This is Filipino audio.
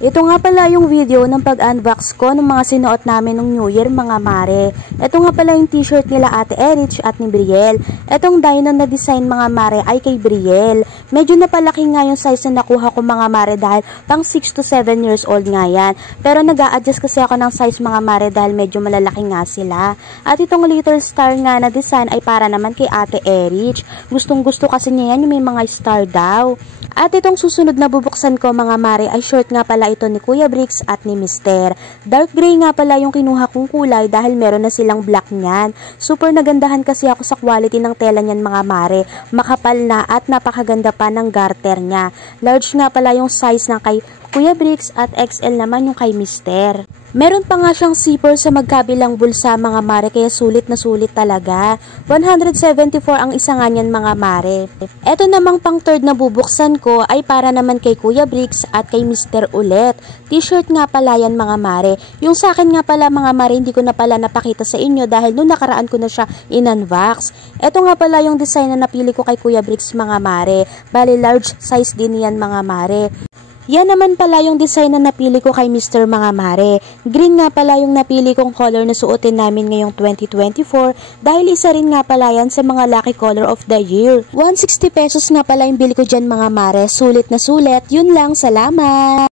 Ito nga pala yung video ng pag-unbox ko ng mga sinuot namin ng New Year mga mare. Ito nga pala yung t-shirt nila Ate Erich at ni Brielle. Itong dino na design mga mare ay kay Brielle. Medyo napalaki nga yung size na nakuha ko mga mare dahil pang 6 to 7 years old nga yan. Pero nag-a-adjust kasi ako ng size mga mare dahil medyo malalaki nga sila. At itong little star nga na design ay para naman kay Ate Erich. Gustong gusto kasi niya yan yung may mga star daw. At itong susunod na bubuksan ko mga mare ay short nga pala ito ni Kuya Bricks at ni Mister. Dark gray nga pala yung kinuha kong kulay dahil meron na silang black niyan. Super nagandahan kasi ako sa quality ng tela niyan mga mare. Makapal na at napakaganda pa ng garter niya. Large nga pala yung size ng kay Kuya Bricks at XL naman yung kay Mister. Meron pa nga siyang zipper sa magkabilang bulsa mga mare kaya sulit na sulit talaga. 174 ang isa nga niyan mga mare. Eto namang pang third na bubuksan ko ay para naman kay Kuya Bricks at kay Mister ulit. T-shirt nga pala yan mga mare. Yung sa akin nga pala mga mare hindi ko na pala napakita sa inyo dahil nung nakaraan ko na siya in-unbox. Eto nga pala yung design na napili ko kay Kuya Bricks mga mare. Bali large size din yan mga mare. Yan naman pala yung design na napili ko kay Mr. mga mare. Green nga pala yung napili kong color na suotin namin ngayong 2024 dahil isa rin nga pala yan sa mga lucky color of the year. 160 pesos nga pala yung bili ko dyan mga mare. Sulit na sulit. Yun lang. Salamat!